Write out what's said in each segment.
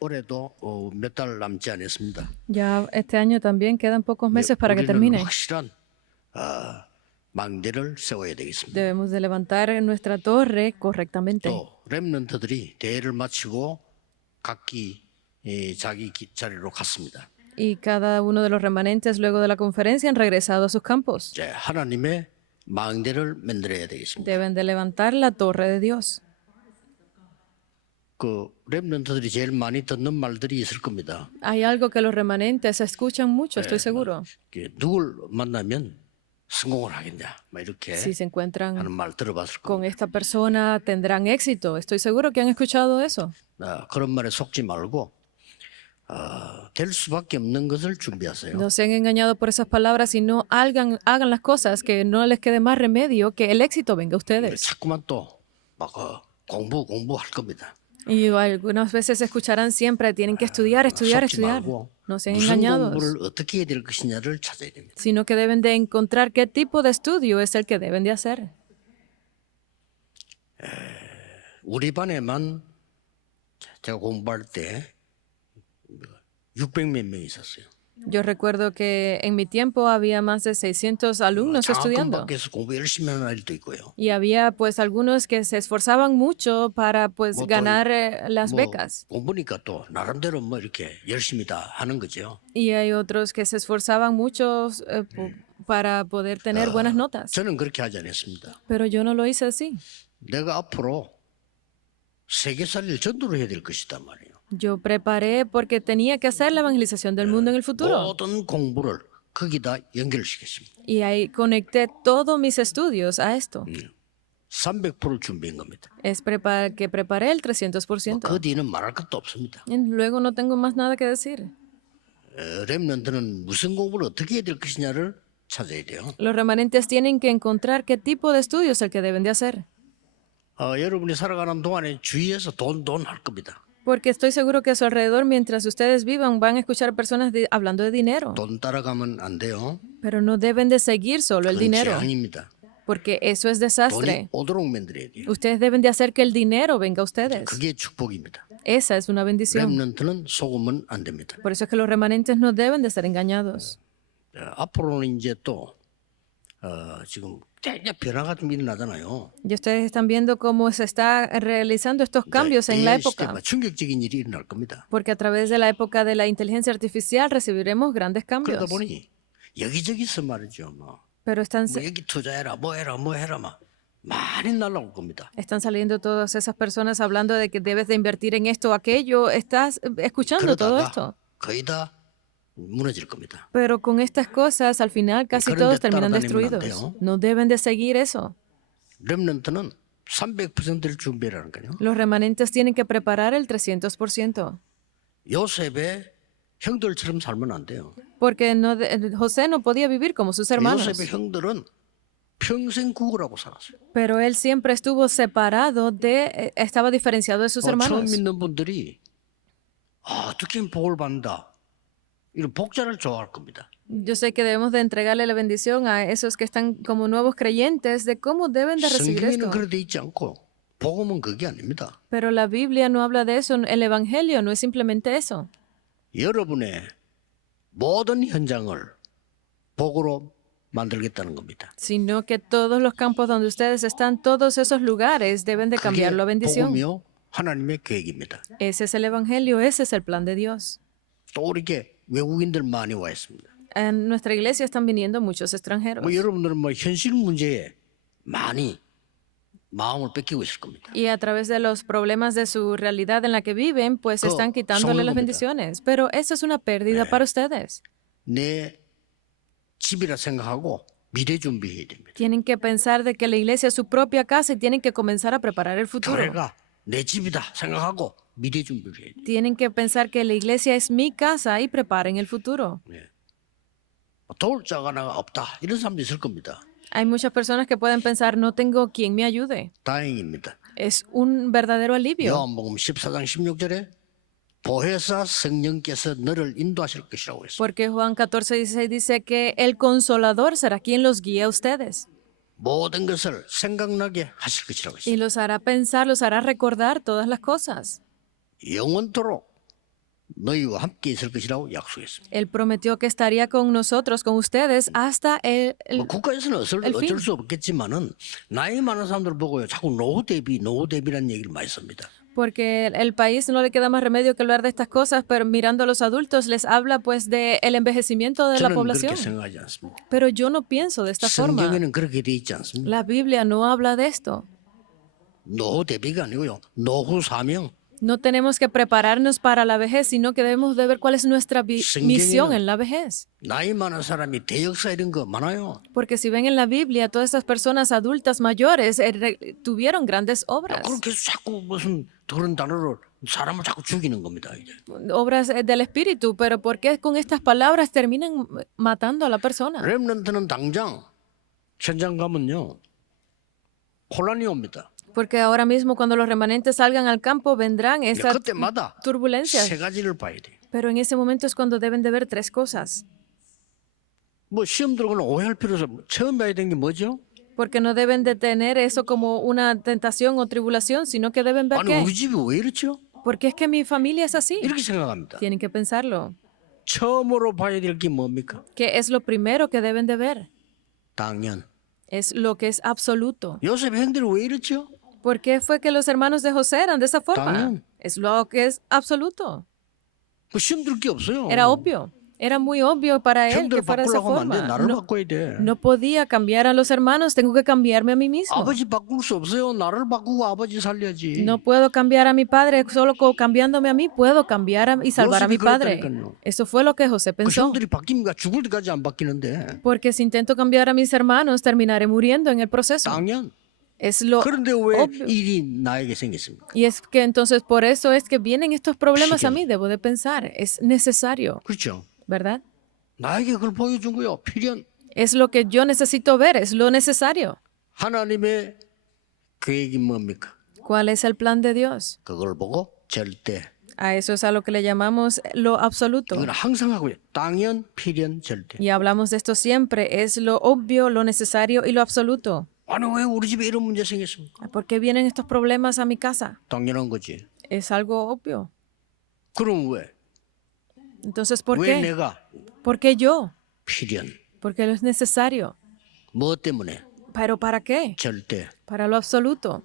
올해도 몇 달 남지 않았습니다. Ya este año también quedan pocos meses para que 우리는 termine. 확실한 망대를 세워야 되겠습니다. Debemos de levantar nuestra torre correctamente. 또 렘넌트들이 대회를 마치고 각기 자기 자리로 갔습니다. Y cada uno de los remanentes luego de la conferencia han regresado a sus campos. 이제 하나님의 망대를 만들어야 되겠습니다. Deben de levantar la torre de Dios. 그 렘넌트들이 제일 많이 듣는 말들이 있을 겁니다. Hay algo que los remanentes escuchan mucho, estoy seguro. 누굴 만나면 성공을 하겠냐, 막 이렇게 Si se encuentran 하는 말 들어봤을 con 겁니다. esta persona, tendrán éxito. Estoy seguro que han escuchado eso. 그런 말에 속지 말고 될 수밖에 없는 것을 준비하세요. No se han engañado por esas palabras, sino hagan las cosas que no les quede más remedio que el éxito venga a ustedes. 자꾸만 또막 공부할 겁니다. Y algunas veces escucharán siempre, tienen que estudiar, estudiar, 속지 estudiar. 말고 No sean 무슨 engañados, 공부를 어떻게 해야 될 것이냐를 찾아야 됩니다. sino que deben de encontrar qué tipo de estudio es el que deben de hacer. 우리 반에만 제가 공부할 때 600몇 명 있었어요. Yo recuerdo que en mi tiempo había más de 600 alumnos 장학금 estudiando. 받기 위해서 공부 열심히 하는 아이들도 있고요. Y había pues algunos que se esforzaban mucho para pues 뭐 또 ganar las 뭐 becas. 공부니까 또 나름대로 뭐 이렇게 열심히 다 하는 거죠. Y hay otros que se esforzaban mucho para poder tener buenas notas. 저는 그렇게 하지 않았습니다. Pero yo no lo hice así. 내가 앞으로 세계살이를 전도를 해야 될 것이단 말이에요. Yo preparé porque tenía que hacer la evangelización del mundo en el futuro. 모든 공부를 거기다 연결시켰습니다. Y ahí conecté todos mis estudios a esto. 300%를 준비한 겁니다. Es que preparé el 300%. 그 뒤는 말할 것도 없습니다. Y luego no tengo más nada que decir. 렘넌트는 무슨 공부를 어떻게 해야 될 것이냐를 찾아야 돼요. Los remanentes tienen que encontrar qué tipo de estudio es el que deben de hacer. 여러분이 살아가는 동안에 주위에서 돈 할 겁니다. Porque estoy seguro que a su alrededor, mientras ustedes vivan, van a escuchar personas hablando de dinero. 돈 따라가면 안 돼요. Pero no deben de seguir solo el 그건 dinero, 재앙입니다. porque eso es 돈이 desastre. 오도록 만들어야 돼요. Ustedes deben de hacer que el dinero venga a ustedes. 그게 축복입니다. Esa es una bendición. 렘넌트는 속으면 안 됩니다. Por eso es que los remanentes no deben de ser engañados. 앞으로는 이제 또 지금 이제 변화가 좀 일어나잖아요. Y ustedes están viendo cómo se está realizando estos cambios en la AI época. 시대가 충격적인 일이 일어날 겁니다. Porque a través de la época de la inteligencia artificial recibiremos grandes 그러다 cambios. 보니 여기저기서 말이죠. Pero 뭐 여기 투자해라, 뭐 해라 막 많이 날라올 겁니다. están saliendo todas esas personas hablando de que debes de invertir en esto o aquello. Estás escuchando todo 그러다가 esto. 거의 다 무너질 겁니다. Pero con estas cosas, al final casi 그런데 todos terminan 따라다니면 안 destruidos. 돼요. No deben de seguir eso. 렘넌트는 300%를 준비하라는 거예요. Los remanentes tienen que preparar el 300%. 요셉의 형들처럼 살면 안 돼요. Porque José no podía vivir como sus hermanos. 요셉의 형들은 평생 구걸하고 살았어요. Pero él siempre estuvo separado estaba diferenciado de sus 처음 hermanos. 믿는 분들이 어떻게 복을 받는다. 이런 복자를 좋아할 겁니다. Yo sé que debemos de entregarle la bendición a esos que están como nuevos creyentes de cómo deben de recibir 성경에는 esto. 그래 돼 있지 않고 복음은 그게 아닙니다. Pero la Biblia no habla de eso, el Evangelio no es simplemente eso. 여러분의 모든 현장을 복으로 만들겠다는 겁니다. Sino que todos los campos donde ustedes están, todos esos lugares deben de 그게 cambiarlo a bendición. 복음이요 하나님의 계획입니다. Ese es el Evangelio, ese es el plan de Dios. 또 이렇게 외국인들 많이 와 있습니다. En nuestra iglesia están viniendo muchos extranjeros. 뭐 여러분들은 뭐 현실 문제에 많이 마음을 뺏기고 있을 겁니다. Y a través de los problemas de su realidad en la que viven, pues están quitándole las bendiciones. Pero eso es una pérdida para ustedes. 내 집이라 생각하고 미래 준비해야 됩니다. Tienen que pensar de que la iglesia es su propia casa y tienen que comenzar a preparar el futuro. 교회가 내 집이다 생각하고 미래 준비를 해야 돼요. Tienen que pensar que la iglesia es mi casa y preparen el futuro. 도울 자가 하나가 없다 이런 사람도 있을 겁니다. Hay muchas personas que pueden pensar, no tengo quien me ayude. 다행입니다. Es un verdadero alivio. 요한복음 14장 16절에 보혜사 성령께서 너를 인도하실 것이라고 했어요. Porque Juan 14:16 dice que el consolador será quien los guía a ustedes. 모든 것을 생각나게 하실 것이라고 Y 했어요. los hará pensar, los hará recordar todas las cosas. 영원토록 너희와 함께 있을 것이라고 약속했습니다. Él prometió que estaría con nosotros, con ustedes, hasta 뭐 국가에서는 el 어쩔 fin. 수 없겠지만은 나이 많은 사람들 보고요 자꾸 노후 대비라는 얘기를 많이 씁니다. Porque el país no le queda más remedio que hablar de estas cosas, pero mirando a los adultos les habla pues de el envejecimiento de la 저는 그렇게 población. 생각하지 않습니다. Pero yo no pienso de esta forma. 성경에는 그렇게 돼 있지 않습니다. La Biblia no habla de esto. 노후 대비가 아니고요 노후 사명. No tenemos que prepararnos para la vejez, sino que debemos de ver cuál es nuestra misión en la vejez. 나이 많은 사람이 대역사 이런 거 많아요. Porque si ven en la Biblia, todas estas personas adultas mayores tuvieron grandes obras. 그렇게 자꾸 무슨 그런 단어로 사람을 자꾸 죽이는 겁니다. 이제. Obras del Espíritu, pero ¿por qué con estas palabras terminan matando a la persona? 렘넌트는 당장 현장 가면요 혼란이 옵니다. Porque ahora mismo cuando los remanentes salgan al campo vendrán esas 그때마다 turbulencias. 세 가지를 봐야 돼. Pero en ese momento es cuando deben de ver tres cosas. 뭐 시험 들어가는 오해할 필요 없어. 처음 봐야 되는 게 뭐죠? Porque no deben de tener eso como una tentación o tribulación, sino que deben ver 아니 qué. 우리 집이 왜 이렇죠? Porque es que mi familia es así. 이렇게 생각합니다. Tienen que pensarlo. 처음으로 봐야 될 게 뭡니까? ¿Qué es lo primero que deben de ver? 당연. Es lo que es absoluto. 요셉 형들이 왜 이렇죠? ¿Por qué fue que los hermanos de José eran de esa forma? También. Es lo que es absoluto. 그 시험 들 게 없어요. Era obvio. Era muy obvio para él que 형들을 fuera de esa 바꾸려고 하면 안 돼. forma. 나를 No, 바꿔야 돼. no podía cambiar a los hermanos, tengo que cambiarme a mí mismo. 아버지 바꿀 수 없어요. 나를 바꾸고 아버지 살려야지. No puedo cambiar a mi padre, solo cambiándome a mí puedo cambiar y salvar a mi 요셉이 padre. 그랬다니까요. Eso fue lo que José 그 pensó. 형들이 바뀝니까? 죽을 때까지 안 바뀌는데. Porque si intento cambiar a mis hermanos, terminaré muriendo en el proceso. 당연. Es lo 그런데 왜 obvio. 일이 나에게 생겼습니까? Y es que entonces por eso es que vienen estos problemas a mí, debo de pensar. Es necesario, 그렇죠. ¿verdad? 나에게 그걸 보여준 거요. 필연. Es lo que yo necesito ver, es lo necesario. 하나님의 계획이 뭡니까? ¿Cuál es el plan de Dios? 그걸 보고 절대. A eso es a lo que le llamamos lo absoluto. 이건 항상 하고요. 당연, 필연, 절대. Y hablamos de esto siempre, es lo obvio, lo necesario y lo absoluto. 아니 왜 우리 집에 이런 문제 생겼습니까? ¿Por qué vienen estos problemas a mi casa? 당연한 거지. Es algo obvio. 그럼 왜? Entonces, ¿por 왜 qué? 내가 ¿Por qué yo? 필연? Porque lo es necesario. 뭐 때문에? ¿Pero para qué? 절대. Para lo absoluto.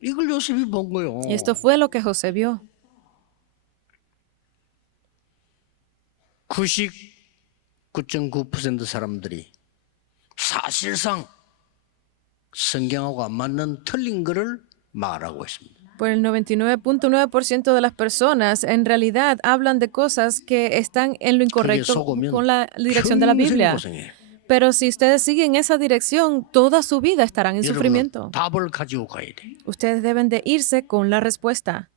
이걸 요셉이 본 거요. Y esto fue lo que José vio. 99.9% 사람들이 사실상 성경하고 안 맞는 틀린 거를 말하고 있습니다. Por el 99.9% de las personas en realidad hablan de cosas que están en lo 그게 incorrecto 속으면 con la dirección de la 평생 Biblia. 고생해. Pero si ustedes siguen esa dirección, toda su vida estarán en 여러분은 sufrimiento. 답을 가지고 가야 돼. Ustedes deben de irse con la respuesta.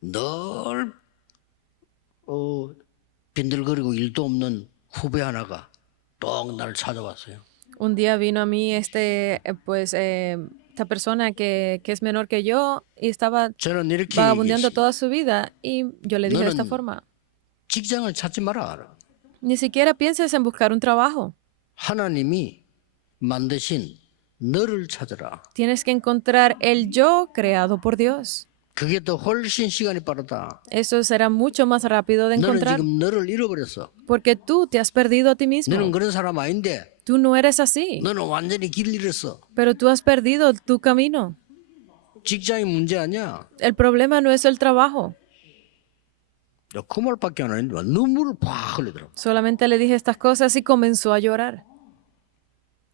늘 빈들거리고 일도 없는 후배 하나가 또 나를 찾아왔어요. Un día vino a mí esta persona que es menor que yo y estaba 저는 이렇게 vagabundeando 얘기했어요. toda su vida y yo le dije de esta 너는 forma, 직장을 찾지 마라. ni siquiera pienses en buscar un trabajo. 하나님이 만드신 너를 찾아라. Tienes que encontrar el yo creado por Dios. 그게 더 훨씬 시간이 빠르다. Eso será mucho más rápido de 너는 encontrar 지금 너를 잃어버렸어. porque tú te has perdido a ti mismo. 너는 그런 사람 아닌데 Tú no eres así, 너는 완전히 길 잃었어. pero tú has perdido tu camino. 직장이 문제 아니야. El problema no es el trabajo. 그 말밖에 안 하는데 눈물을 팍 흘리더라고. Solamente le dije estas cosas y comenzó a llorar.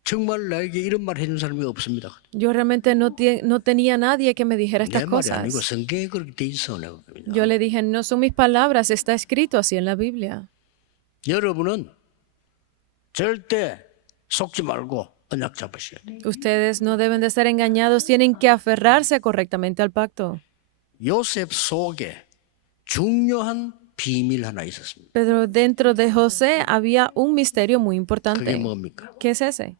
정말 나에게 이런 말 해준 사람이 없습니다. Yo realmente no tenía nadie que me dijera 내 estas 말이 아니고 cosas. 성경에 그렇게 돼 있어. 내가. Yo le dije, no son mis palabras, está escrito así en la Biblia. 여러분은 절대 속지 말고 언약 잡으셔야 돼. Ustedes no deben de ser engañados, tienen que aferrarse correctamente al pacto. 요셉 속에 중요한 비밀 하나 있었습니다. Pero dentro de José había un misterio muy 그게 importante. 뭡니까? ¿Qué es ese?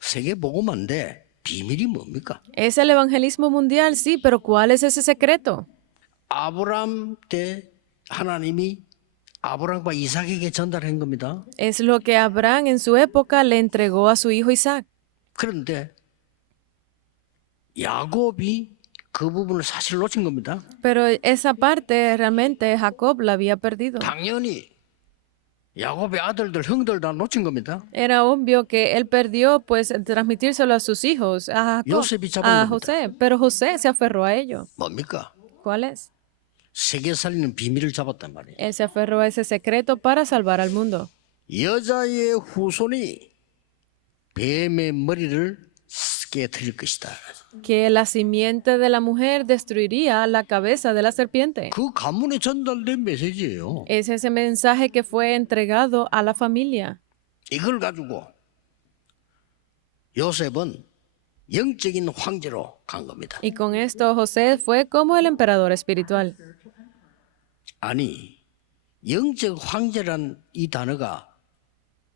세계 복음화인데 비밀이 뭡니까? Es el evangelismo mundial, sí, pero ¿cuál es ese secreto? 아브람 때 하나님이 아브람과 이삭에게 전달한 겁니다. Es lo que Abraham en su época le entregó a su hijo Isaac. 그런데 야곱이 그 부분을 사실 놓친 겁니다. Pero esa parte realmente Jacob la había perdido. 당연히 야곱의 아들들, 형들 다 놓친 겁니다. Era obvio que él perdió, pues, transmitírselo a sus hijos, a Jacob, 요셉이 잡은 a 겁니다. José. Pero José se aferró a ello. 뭡니까? ¿Cuál es? 세계 살리는 비밀을 잡았단 말이에요. Él se aferró a ese secreto para salvar al mundo. 여자의 후손이 뱀의 머리를 깨뜨릴 것이다. Que la simiente de la mujer destruiría la cabeza de la serpiente. 그 가문에 전달된 메시지예요. Es ese mensaje que fue entregado a la familia. 이걸 가지고 요셉은 영적인 황제로 간 겁니다. Y con esto José fue como el emperador espiritual. 아니, 영적 황제란 이 단어가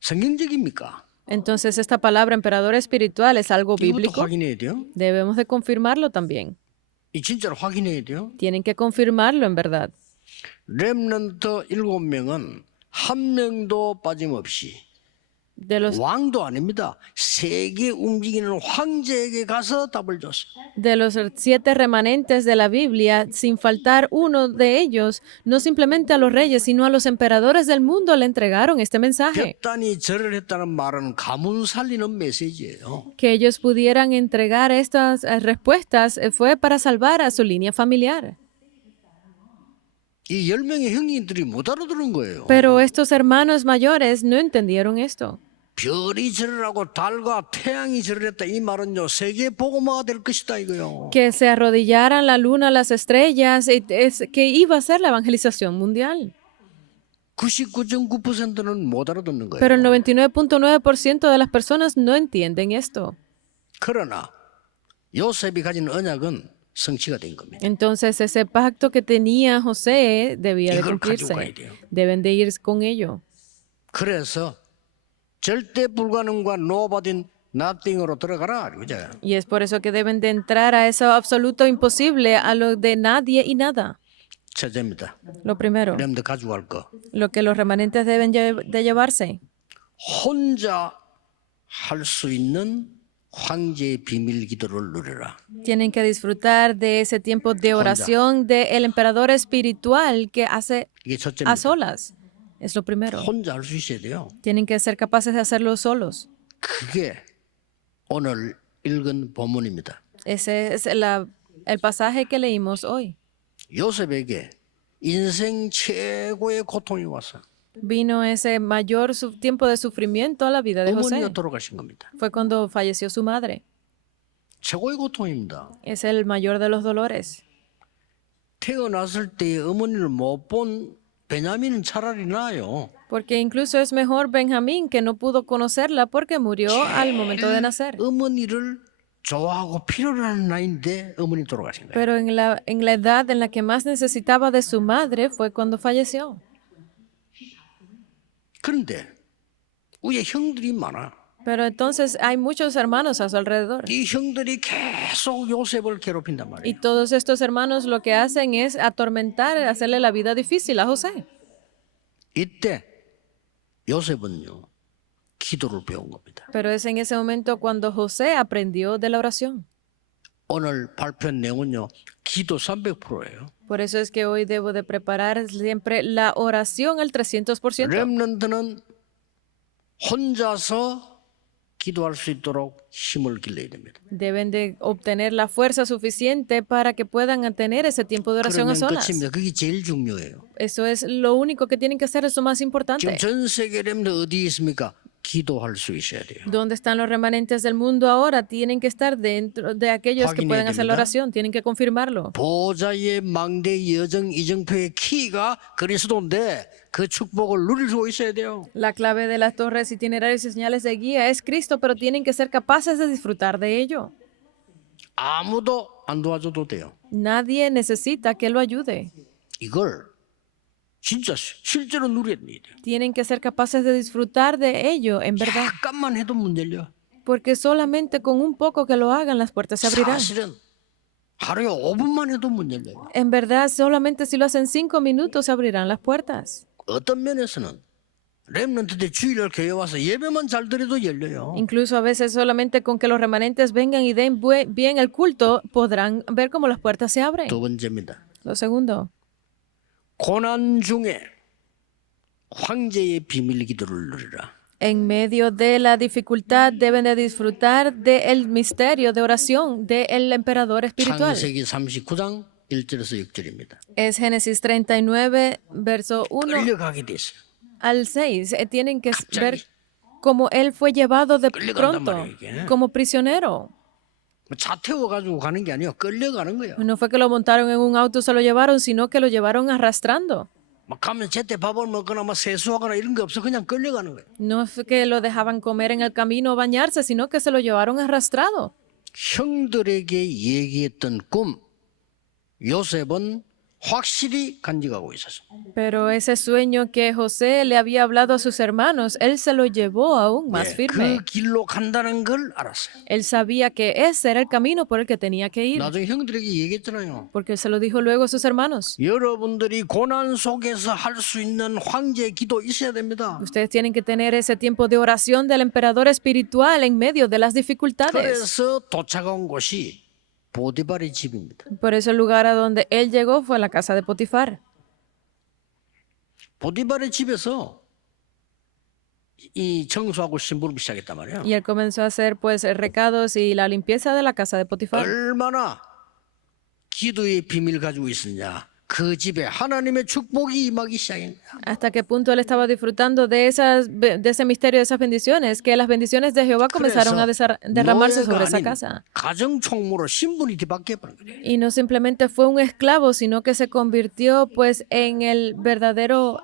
성경적입니까? Entonces, esta palabra emperador espiritual es algo 이것도 bíblico. 확인해야 돼요. Debemos de confirmarlo también. 이 진짜로 확인해야 돼요. Tienen que confirmarlo en verdad. 렘넌트 7명은 한 명도 빠짐없이 De los, 왕도 아닙니다. 세계 움직이는 황제에게 가서 답을 줬어요. de los 7 remanentes de la Biblia, sin faltar uno de ellos, no simplemente a los reyes, sino a los emperadores del mundo le entregaron este mensaje. 벽단이 절을 했다는 말은 가문 살리는 메시지예요. Que ellos pudieran entregar estas respuestas fue para salvar a su línea familiar. 이 10명의 형님들이 못 알아들은 거예요. Pero estos hermanos mayores no entendieron esto. 별이 절을 하고 달과 태양이 절을 했다. 이 말은요. 세계 복음화가 될 것이다 이거요. Que se arrodillaran la luna, las estrellas, que iba a ser la evangelización mundial. 99.9%는 못 알아듣는 거예요. Pero el 99.9% de las personas no entienden esto. 그러나 요셉이 가진 언약은 성취가 된 겁니다. Entonces ese pacto que tenía José debía de 이걸 가지고 가야 cumplirse. 돼요. Deben de ir con ello. 그래서 절대 불가능과 노바딘 nothing으로 들어가라. 그죠? Y es por eso que deben de entrar a eso absoluto imposible, a lo de nadie y nada. 첫째입니다. Lo primero, 여러분들 가지고 갈 거. lo que los remanentes deben de llevarse. 혼자 할 수 있는 황제의 비밀 기도를 누려라. Tienen que disfrutar de ese tiempo de oración del emperador espiritual que hace 이게 a 첫째입니다. solas. Es lo primero. 혼자 할 수 있어야 돼요. Tienen que ser capaces de hacerlo solos. 그게 오늘 읽은 본문입니다. Ese es el pasaje que leímos hoy. 요셉에게 인생 최고의 고통이 왔어. Vino ese mayor tiempo de sufrimiento a la vida de 어머니가 José. 돌아가신 겁니다. Fue cuando falleció su madre. 최고의 고통입니다. Es el mayor de los dolores. 태어났을 때 어머니를 못 본 베냐민은 차라리 나아요. Porque incluso es mejor Benjamín, que no pudo conocerla porque murió al momento de nacer. 어머니를 좋아하고 필요로 하는 나이인데 어머니 돌아가신 거예요. Pero en la edad en la que más necesitaba de su madre fue cuando falleció. 그런데 위에 형들이 많아. Pero entonces hay muchos hermanos a su alrededor. 이 형들이 계속 요셉을 괴롭힌단 Y 말이에요. todos estos hermanos lo que hacen es atormentar, hacerle la vida difícil a José. 이때 요셉은요 기도를 배운 겁니다. Pero es en ese momento cuando José aprendió de la oración. 오늘 발표한 내용은요 기도 300%예요. Por eso es que hoy debo de preparar siempre la oración al 300%. 렘넌트는 혼자서 기도할 수 있도록 힘을 길러야 됩니다. Deben de obtener la fuerza suficiente para que puedan tener ese tiempo de oración a 그러면 solas. 끝입니다. 그게 제일 중요해요. Eso es lo único que tienen que hacer, es lo más 지금 importante. 전 세계 렘넌트 어디 있습니까? 기도할 수 있어야 돼요. ¿Dónde están los remanentes del mundo ahora? Tienen que estar dentro de aquellos que 확인해야 pueden hacer la 됩니다. oración, tienen que confirmarlo. 보호자의 망대 여정 이정표의 키가 그리스도인데 그 축복을 누릴 수 있어야 돼요. La clave de las torres, itinerarios y señales de guía es Cristo, pero tienen que ser capaces de disfrutar de ello. 아무도 안 도와줘도 돼요. Nadie necesita que lo ayude. 이걸 진짜 실제로 누려야 돼요. Tienen que ser capaces de disfrutar de ello, en verdad. 약간만 해도 문 열려. Porque solamente con un poco que lo hagan, las puertas se abrirán. 사실은 하루에 5분만 해도 문 열려요. En verdad, solamente si lo hacen 5 minutos se abrirán las puertas. 어떤 면에서는 렘넌트 때 주일날 교회 와서 예배만 잘 드려도 열려요. Incluso a veces solamente con que los remanentes vengan y den bien el culto, podrán ver cómo las puertas se abren. 두 번째입니다. Lo segundo, 고난 중에 황제의 비밀 기도를 누리라. en medio de la dificultad deben de disfrutar del misterio de oración del emperador espiritual. 창세기 39장 1절에서 6절입니다. Es Génesis 39, verso 1 끌려가게 됐어요. al 6. Tienen que ver cómo él fue llevado de pronto, como prisionero. 차 태워가지고 가는 게 아니라 끌려가는 거예요. No fue que lo montaron en un auto, se lo llevaron, sino que lo llevaron arrastrando. 막 가면 제때 밥을 먹거나 막 세수하거나 이런 거 없어. 그냥 끌려가는 거예요. No fue que lo dejaban comer en el camino o bañarse, sino que se lo llevaron arrastrado. 형들에게 얘기했던 꿈 요셉은 확실히 간직하고 있었어. Pero ese sueño que José le había hablado a sus hermanos, él se lo llevó aún más firme. 그 길로 간다는 걸 알았어요. Él sabía que ese era el camino por el que tenía que ir, 나중에 형들에게 얘기했잖아요. porque él se lo dijo luego a sus hermanos. 여러분들이 고난 속에서 할 수 있는 황제의 기도 있어야 됩니다. Ustedes tienen que tener ese tiempo de oración del emperador espiritual en medio de las dificultades. 그래서 도착한 곳이 보디발의 집입니다. Por eso el lugar a donde él llegó fue la casa de Potifar. 보디발의 집에서 이 청소하고 심부름을 시작했단 말이에요. Y él comenzó a hacer pues recados y la limpieza de la casa de Potifar. 얼마나 기도의 비밀 가지고 있었냐. 그 집에 하나님의 축복이 임하기 시작한 거야. Hasta qué punto él estaba disfrutando de ese misterio, de esas bendiciones, que las bendiciones de Jehová comenzaron a derramarse sobre esa casa. 가정 총무로 신분이 뒤바뀌어 버린 거예요. Y no simplemente fue un esclavo, sino que se convirtió pues en el verdadero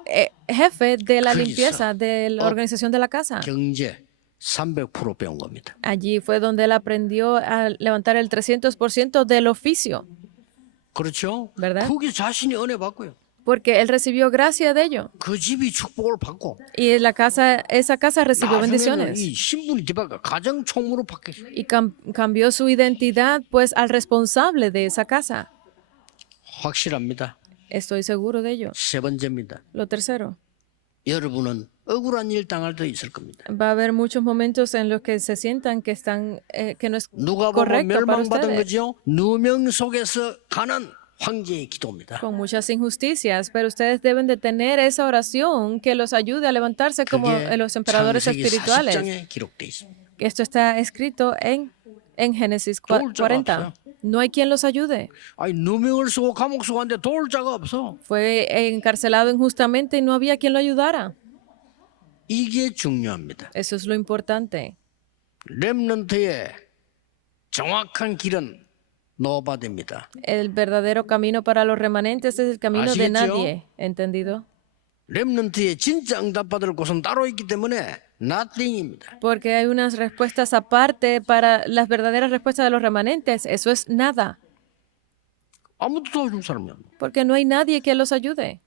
jefe de la limpieza, de la organización de la casa. 경제 300% 배운 겁니다. Allí fue donde él aprendió a levantar el 300% del oficio, 그렇죠? ¿verdad? 그게 자신이 은혜 받고요. Porque él recibió gracia de ello. 그 집이 축복을 받고 Y esa casa recibió 나중에는 bendiciones. 이 신분이 뒤바뀌어 가정 총무로 바뀌었어요. Y cambió su identidad pues al responsable de esa casa. 확실합니다. Estoy seguro de ello. 세 번째입니다. Lo tercero, 여러분은 억울한 일 당할 때 있을 겁니다. va a haber muchos momentos en los que se sientan que que no es 누가 보면 correcto para 멸망받은 ustedes, 거죠. 누명 속에서 가는 황제의 기도입니다. con muchas injusticias, pero ustedes deben de tener esa oración que los ayude a levantarse como 그게 los emperadores 창세기 espirituales. 40장에 기록돼 있습니다. Esto está escrito en Génesis 도울 자가 40. 없어요. No hay quien los ayude. 아니 누명을 쓰고 감옥 속한데 도울 자가 없어. Fue encarcelado injustamente y no había quien lo ayudara. 이게 중요합니다. Eso es lo importante. 렘넌트의 정확한 길은 노바됩니다. El verdadero camino para los remanentes es el camino de 아시겠죠? nadie. ¿Entendido? 렘넌트의 진짜 응답받을 곳은 따로 있기 때문에 nothing입니다. Porque hay unas respuestas aparte para las verdaderas respuestas de los remanentes. Eso es nada. 아무도 도와줄 사람이 없는. Porque no hay nadie que los ayude.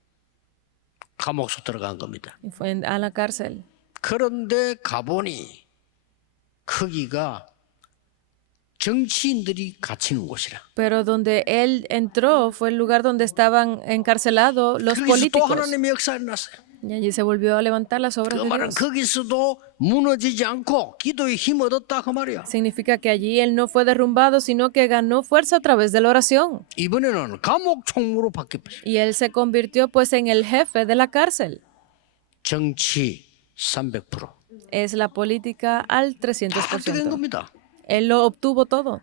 감옥 속 들어간 겁니다. Y fue a la cárcel. 그런데 가보니 크기가 정치인들이 갇히는 곳이라. Pero donde él entró fue el lugar donde estaban encarcelados los 거기서 또 políticos. 하나님의 역사가 일어났어요. Y allí se volvió a levantar las obras 그 de 말은 Dios. 거기서도 무너지지 않고 기도에 힘 얻었다 그 말이야. Significa que allí él no fue derrumbado, sino que ganó fuerza a través de la oración. 이번에는 감옥 총무로 바뀌었어요. Y él se convirtió pues en el jefe de la cárcel. 정치 300%. Es la política al 다 된 300%. 겁니다. Él lo obtuvo todo.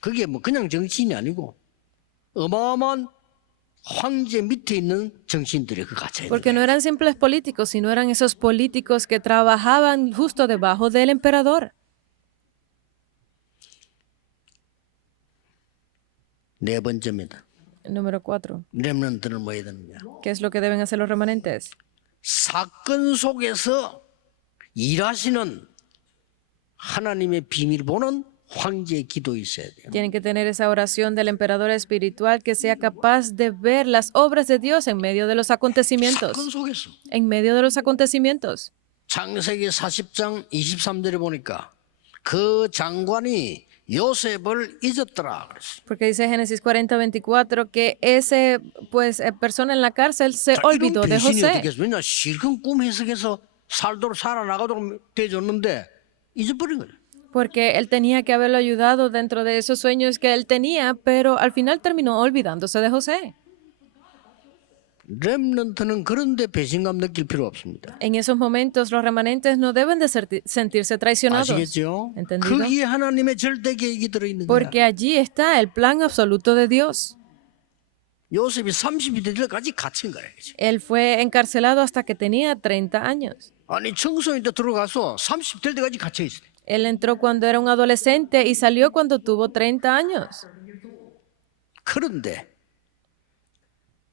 그게 뭐 그냥 정치인이 아니고 어마어마한 황제 밑에 있는 정치인들이 그 갇혀야 Porque 돼요. no eran simples políticos, sino eran esos políticos que trabajaban justo debajo del emperador. 네 번째입니다. Número 4. 렘넌트는 뭐 해야 되느냐. ¿Qué es lo que deben hacer los remanentes? 사건 속에서 일하시는 하나님의 비밀 보는 황제의 기도 있어야 돼요. Tienen que tener esa oración del emperador espiritual que sea capaz de ver las obras de Dios en medio de los acontecimientos. 사건 속에서 En medio de los acontecimientos. 창세기 40장 23절에 보니까 그 장관이 요셉을 잊었더라 그랬어요. Porque dice Génesis 40:24 que ese persona en la cárcel se 자, 이런 olvidó de 배신이 José. 어떻게 해서 왜냐 실컷 꿈 해석해서 살도록 살아나가도록 대줬는데 잊어버린 거예요. Porque él tenía que haberlo ayudado dentro de esos sueños que él tenía, pero al final terminó olvidándose de José. 렘넌트는 그런데 배신감 느낄 필요 없습니다. En esos momentos, los remanentes no deben de sentirse traicionados. 아시겠죠? ¿Entendido? 거기에 하나님의 절대 계획이 들어있는 거야. Porque allí está el plan absoluto de Dios. 요셉이 30이 될 때까지 갇힌 거예요. 그치? Él fue encarcelado hasta que tenía 30 años. 아니 청소년 때 들어가서 30 될 때까지 갇혀 있어요. Él entró cuando era un adolescente y salió cuando tuvo 30 años. 그런데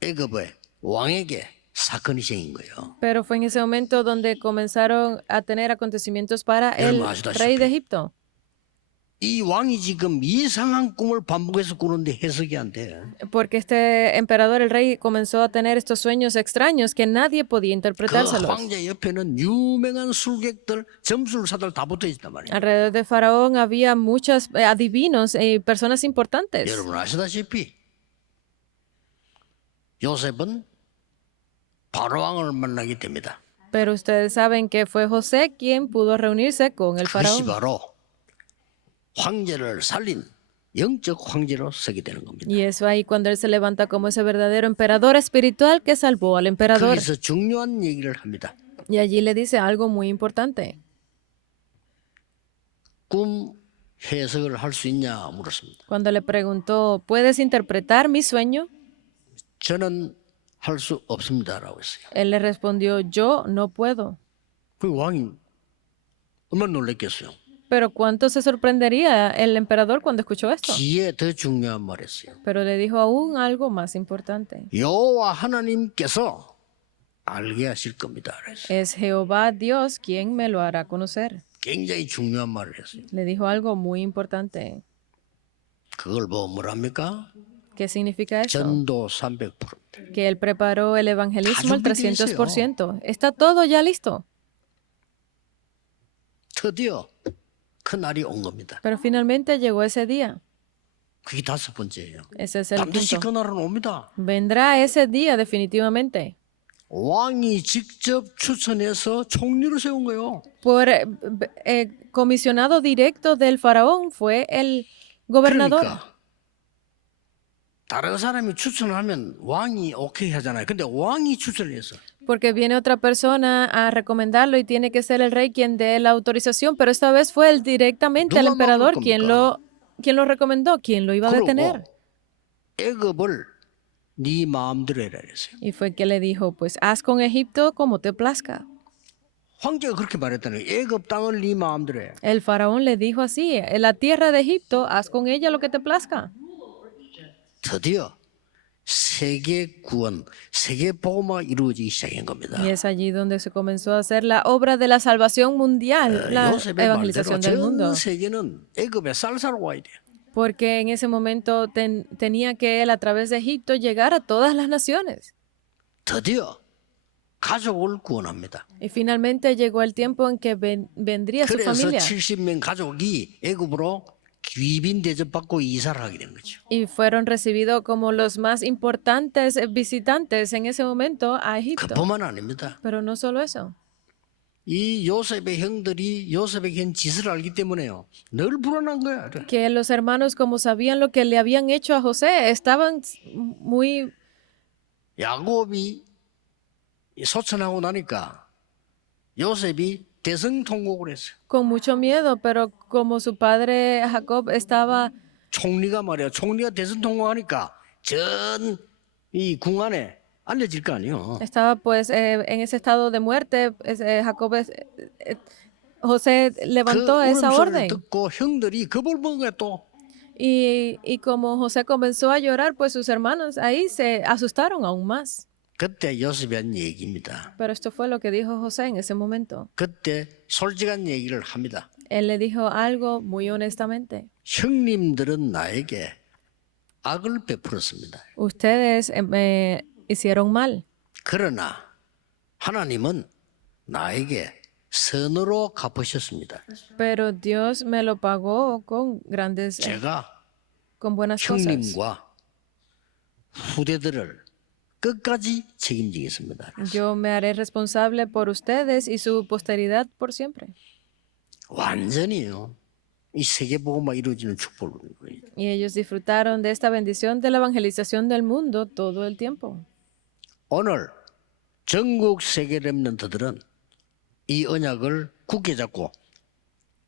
애굽의 왕에게 사건이 생긴 거예요. Pero fue en ese momento donde comenzaron a tener acontecimientos para el rey de Egipto. 이 왕이 지금 이상한 꿈을 반복해서 꾸는데 해석이 안 돼. Porque este emperador, el rey, comenzó a tener estos sueños extraños que nadie podía 그 interpretárselos. 황제 옆에는 유명한 술객들, 점술사들 다 붙어 있단 말이에요. Alrededor de Faraón había muchos adivinos y personas importantes. 여러분 아시다시피 요셉은 바로 왕을 만나게 됩니다. Pero ustedes saben que fue José quien pudo reunirse con el 그것이 faraón. 바로 황제를 살린 영적 황제로 서게 되는 겁니다. Y eso ahí cuando él se levanta como ese verdadero emperador espiritual que salvó al emperador. 거기서 중요한 얘기를 합니다. Y allí le dice algo muy importante. 꿈 해석을 할 수 있냐 물었습니다. Cuando le preguntó, ¿puedes interpretar mi sueño? 저는 할 수 없습니다라고 했어요. Él le respondió, yo no puedo. 그 왕이 얼마나 놀랐겠어요. Pero ¿cuánto se sorprendería el emperador cuando escuchó esto? 뒤에 더 중요한 말 했어요. Pero le dijo aún algo más importante. 여호와 하나님께서 알게 하실 겁니다. 그랬어요. Es Jehová Dios quien me lo hará conocer. 굉장히 중요한 말을 했어요. Le dijo algo muy importante. 그걸 보고 뭐랍니까? ¿Qué significa eso? 전도 300%입니다. Que él preparó el evangelismo al 다 준비돼 300%. Está todo ya listo. 드디어 그 날이 온 겁니다. Pero finalmente llegó ese día. 그게 다섯 번째예요. Ese es el 반드시 그 punto. 날은 옵니다. Vendrá ese día definitivamente. 왕이 직접 추천해서 총리를 세운 거예요. Por comisionado directo del faraón fue el gobernador. 그러니까 다른 사람이 추천하면 왕이 오케이 하잖아요. 근데 왕이 추천했어. Porque viene otra persona a recomendarlo y tiene que ser el rey quien dé la autorización, pero esta vez fue él directamente el 누가 emperador 막을 quien lo recomendó, quien lo iba a detener. 그리고 애굽을 네 마음대로 해라 그랬어요. Y fue que le dijo, pues haz con Egipto como te plazca. 황제가 그렇게 말했다는 거예요. 애굽 땅을 네 마음대로 해. El faraón le dijo así, en la tierra de Egipto, haz con ella lo que te plazca. 드디어 세계 구원, 세계 복음화가 이루어지기 시작한 겁니다. Y es allí donde se comenzó a hacer la obra de la salvación mundial, la 요셉의 말대로 evangelización del mundo. 전 세계는 애굽에 쌀쌀 와야 돼요. Porque en ese momento tenía que él a través de Egipto llegar a todas las naciones. 드디어 가족을 구원합니다. Y finalmente llegó el tiempo en que vendría su 그래서 familia. 70명 가족이 애굽으로 귀빈 대접받고 이사를 하게 된 거죠. Y fueron recibidos como los más importantes visitantes en ese momento a Egipto. 그뿐만 아닙니다. Pero no solo eso. 이 요셉의 형들이 요셉에게 한 짓을 알기 때문에요. 늘 불안한 거야. Que los hermanos, como sabían lo que le habían hecho a José, estaban muy... 야곱이 소천하고 나니까 요셉이 대성통곡을 했어요. con mucho miedo, pero como su padre Jacob estaba 총리가 말이야. 총리가 대성통곡하니까 전 이 궁 안에 알려질 거 아니에요. pues en ese estado de muerte, Jacob José levantó 그 esa 울음소리를 orden. 듣고 형들이 겁을 먹은 거야 또. Y como José comenzó a llorar, pues sus hermanos ahí se asustaron aún más. 그때 요셉이 한 얘기입니다. Pero esto fue lo que dijo José en ese momento. 그때 솔직한 얘기를 합니다. Él le dijo algo muy honestamente. 형님들은 나에게 악을 베풀었습니다. Ustedes me hicieron mal, 그러나 하나님은 나에게 선으로 갚으셨습니다. pero Dios me lo pagó con 제가 con buenas cosas. 형님과 후대들을 끝까지 책임지겠습니다. Yo me haré responsable por ustedes y su posteridad por siempre. 완전히요. 이 세계복음화 이루어지는 축복을 누리는 거예요. Y ellos disfrutaron de esta bendición de la evangelización del mundo todo el tiempo. 오늘 전국 세계 렘넌트들은 이 언약을 굳게 잡고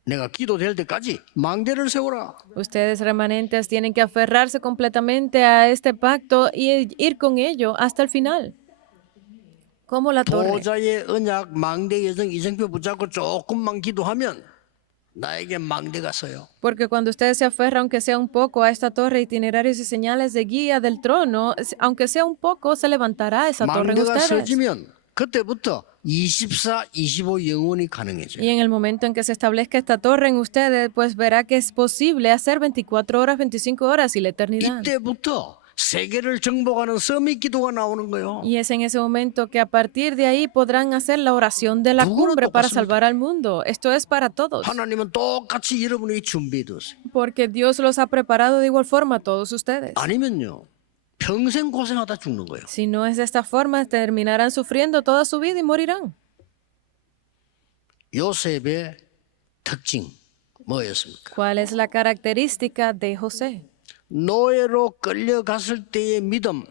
내가 기도될 때까지 망대를 세워라. Ustedes remanentes tienen que aferrarse completamente a este pacto y ir con ello hasta el final. Como la torre. 보좌의 언약 망대 여정 이정표 붙잡고 조금만 기도하면 나에게 망대가 서요. Porque cuando ustedes se aferran, aunque sea un poco, a esta torre, itinerarios y señales de guía del trono, aunque sea un poco, se levantará esa torre en 망대가 ustedes. 서지면 그때부터 24, 25 영원히 가능해져요. Y en el momento en que se establezca esta torre en ustedes, pues verá que es posible hacer 24 horas, 25 horas y la eternidad. 이때부터 세계를 정복하는 서밋 기도가 나오는 거예요. Y es en ese momento que a partir de ahí podrán hacer la oración de la 누구나 cumbre para 똑같습니다. salvar al mundo. Esto es para todos. 하나님은 똑같이 여러분에게 준비해뒀어요. Porque Dios los ha preparado de igual forma a todos ustedes. 아니면요 평생 고생하다 죽는 거예요. Si no es de esta forma, terminarán sufriendo toda su vida y morirán. 요셉의 특징 뭐였습니까? ¿Cuál es la característica de José? 노예로 끌려갔을 때의 믿음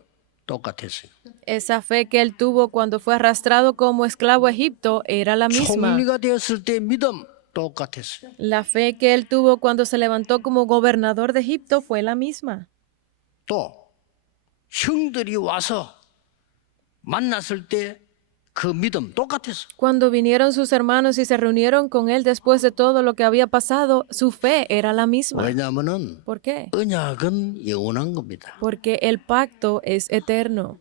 똑같았어요. Esa fe que él tuvo cuando fue arrastrado como esclavo a Egipto era la misma. 총리가 되었을 때의 믿음 똑같았어요. La fe que él tuvo cuando se levantó como gobernador de Egipto fue la misma. 또 형들이 와서 만났을 때 그 믿음 똑같았어. Cuando vinieron sus hermanos y se reunieron con él después de todo lo que había pasado, su fe era la misma. 왜냐하면은 ¿Por qué? 언약은 영원한 겁니다. Porque el pacto es eterno.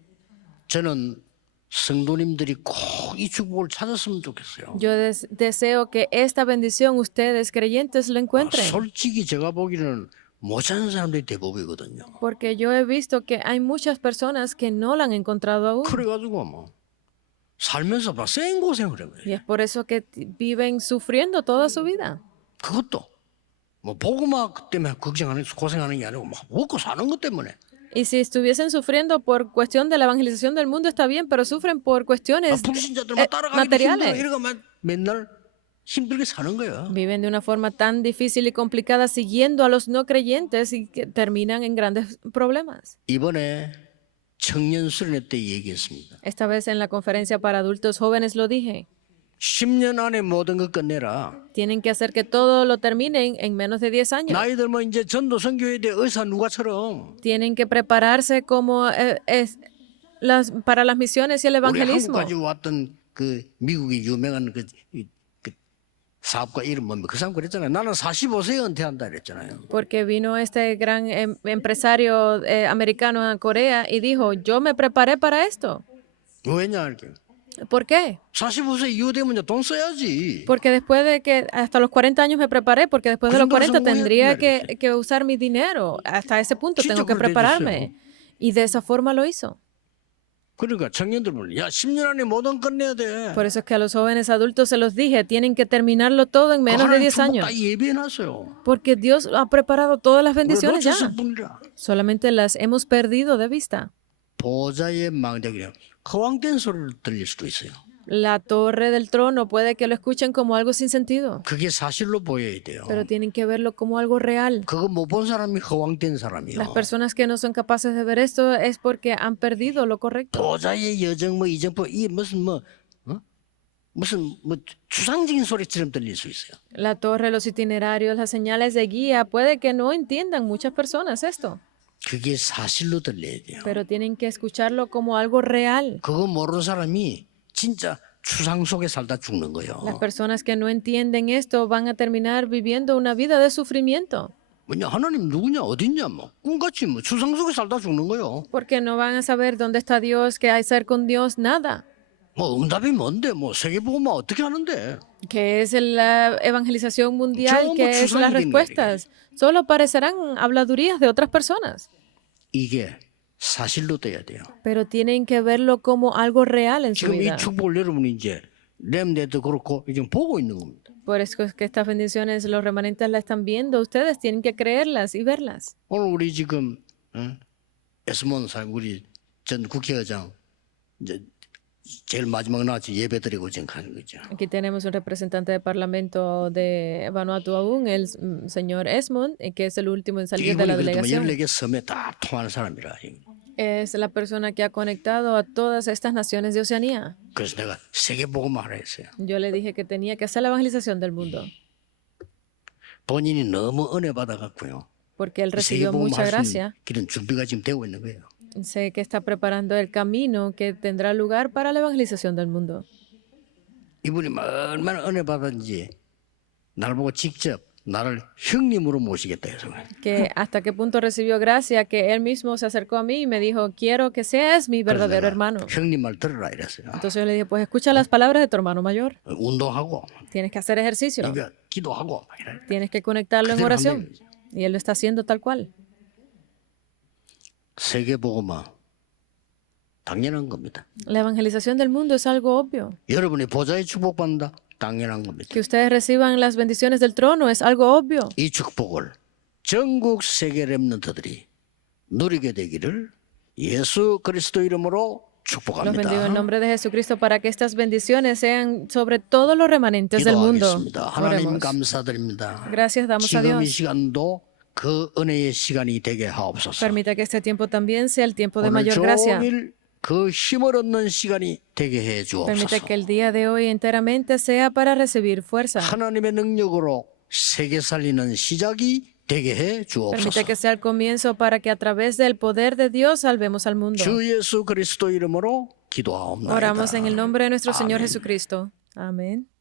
저는 성도님들이 꼭 이 축복을 찾았으면 좋겠어요. Yo deseo que esta bendición ustedes creyentes lo encuentren. 솔직히 제가 보기에는 못 찾는 사람들이 대부분이거든요. Porque yo he visto que hay muchas personas que no la han encontrado aún. 그래가지고 뭐 살면서 막 생고생을 해요. Y es por eso que viven sufriendo toda su vida. 그것도 뭐 복음화 때문에 걱정하는 고생하는 게 아니고 막 먹고 사는 것 때문에. Y si estuviesen sufriendo por cuestión de la evangelización del mundo está bien, pero sufren por cuestiones 불신자들만 따라가기도 힘들어 materiales. 이러고 맨날 힘들게 사는 거예요. Viven de una forma tan difícil y complicada siguiendo a los no creyentes y que terminan en grandes problemas. 이번에 청년 수련회 때 얘기했습니다. Esta vez en la conferencia para adultos jóvenes lo dije. 10년 안에 모든 걸 끝내라. Tienen que hacer que todo lo terminen en menos de 10 años. 나이 들면 이제 전도 선교회에 대해 의사 누가처럼 Tienen que prepararse como para las misiones y el 우리 evangelismo. 한국까지 왔던 그 미국의 유명한 그 사업가 이름 뭡니까? 그 사람 그랬잖아요. 나는 45세에 은퇴한다 그랬잖아요. Porque vino este gran empresario americano a Corea y dijo, yo me preparé para esto. 왜냐 이렇게. ¿Por qué? 45세 이후 되면 이제 돈 써야지. Porque después de que hasta los 40 años me preparé, porque después de los 40 tendría que usar mi dinero. Hasta ese punto tengo que prepararme. Y de esa forma lo hizo. 그러니까 청년들은 야 10년 안에 모든 끝내야 돼. Por eso es que a los jóvenes adultos se los dije, tienen que terminarlo todo en menos de 10 años. 다 예배해놨어요. Porque Dios ha preparado todas las bendiciones ya. 놓쳤을 뿐이라. Solamente las hemos perdido de vista. 보좌의 망대기랑 허황된 소리를 들릴 수도 있어요. La torre del trono puede que lo escuchen como algo sin sentido, 그게 사실로 보여야 돼요. pero tienen que verlo como algo real. 그거 못 본 사람이 허황된 사람이요. Las personas que no son capaces de ver esto es porque han perdido lo correcto. 보좌의 여정 뭐 이정표 이 무슨 무슨 추상적인 소리처럼 들릴 수 있어요. La torre, los itinerarios, las señales de guía, puede que no entiendan muchas personas esto, 그게 사실로 들려야 돼요. pero tienen que escucharlo como algo real. 그거 모르는 사람이 진짜 추상 속에 살다 죽는 거예요. Las personas que no entienden esto van a terminar viviendo una vida de sufrimiento, 뭐냐 하나님 누구냐 어딨냐 뭐 꿈같이 뭐 추상 속에 살다 죽는 거예요. porque no van a saber dónde está Dios, qué hay ser con Dios, nada. 뭐 응답이 뭔데 뭐 세계복음화 어떻게 하는데? ¿Qué es la evangelización mundial? Yo ¿Qué mucho es las sangue, respuestas? Solo parecerán habladurías de otras personas, 이게 사실로 돼야 돼요. pero tienen que verlo como algo real en su 지금 이 vida. 축복을 여러분이 이제 렘네도 그렇고 지금 보고 있는 겁니다. Por eso es que estas bendiciones los remanentes la están viendo. Ustedes tienen que creerlas y verlas. 오늘 우리 지금 에스몬 사 우리 전 국회의장 이제 제일 마지막 나와서 예배드리고 지금 가는 거죠. Aquí tenemos un representante del Parlamento de Vanuatu aún, el señor Esmond, que es el último en salir de 이분이 la 그래도 뭐 delegación. 14개 섬에 다 통하는 사람이라. Es la persona que ha conectado a todas estas naciones de Oceanía. 그래서 내가 세계 복음을 하라 했어요. Yo le dije que tenía que hacer la evangelización del mundo, 본인이 너무 은혜 받아갖고요. porque él 세계 recibió 복음 mucha 할수 gracia. 있는 길은 준비가 지금 되고 있는 거예요. Sé que está preparando el camino que tendrá lugar para la evangelización del mundo. 이분이 얼마나 은혜 받았는지 나를 보고 직접 나를 형님으로 모시겠다 해서 그래요. Que hasta qué punto recibió gracia, que él mismo se acercó a mí y me dijo, quiero que seas mi 그래서 verdadero 내가 hermano. 형님 말 들으라 이랬어요. Entonces yo le dije, pues escucha las palabras de tu hermano mayor. 운동하고 Tienes que hacer ejercicio. 이거 기도하고 막 이래. Tienes que conectarlo en 그대로 oración. 하면 되죠. Y él lo está haciendo tal cual. 세계 복음화 당연한 겁니다. La evangelización del mundo es algo obvio. 여러분이 보좌의 축복받는다 당연한 겁니다. Que ustedes reciban las bendiciones del trono es algo obvio. 이 축복을 전국 세계 렘넌트들이 누리게 되기를 예수 그리스도 이름으로 Los bendigo en 축복합니다. nombre de Jesucristo para que estas bendiciones sean sobre todos los remanentes del mundo. 기도하겠습니다. 하나님 Oremos. 감사드립니다. Gracias damos a 지금 이 Dios. 시간도 그 은혜의 시간이 되게 하옵소서. Permita que este tiempo también sea el tiempo de 오늘 mayor gracia. 종일 그 힘을 얻는 시간이 되게 해 Permita 주옵소서. que el día de hoy enteramente sea para recibir fuerza. 하나님의 능력으로 세계 살리는 시작이 되게 해 주옵소서. Permita que sea el comienzo para que a través del poder de Dios salvemos al mundo. 주 예수 그리스도 이름으로 Oramos en el 기도하옵나이다. nombre de nuestro Señor Jesucristo. Amén.